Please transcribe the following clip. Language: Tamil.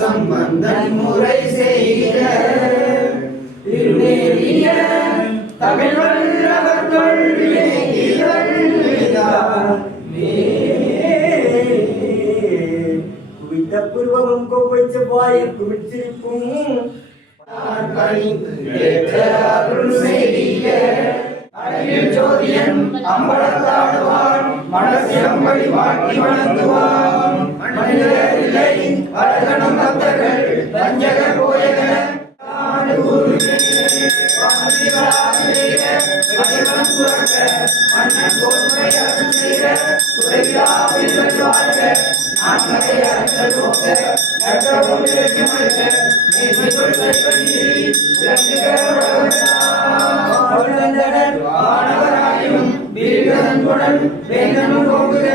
சம்பந்தன் முறை செய்த திருநேரிய தமிழ் வல்லவர் கொள்கை குவித்த பூர்வமும் கோவைச்ச வாயில் குவிச்சிருக்கும் ஜோதியன் அம்பலத்தாடுவான் மனசிலம்படி வாட்டி வணங்குவான் மனிதரில்லை அரகணம் பக்தர்கள் வஞ்சக போயக மன்னன் போர்முறை அரசு செய்த குறைவிலா உயிர்கள் வாழ்க நான்மறை அரசர் போக்க நற்றவும் இலக்கியமல்க மேன்மைக்குள் சைவ நீதி விளங்குக உலகத்தார் வானவராயும் வீரன் குடன் வேந்தனும் போகுக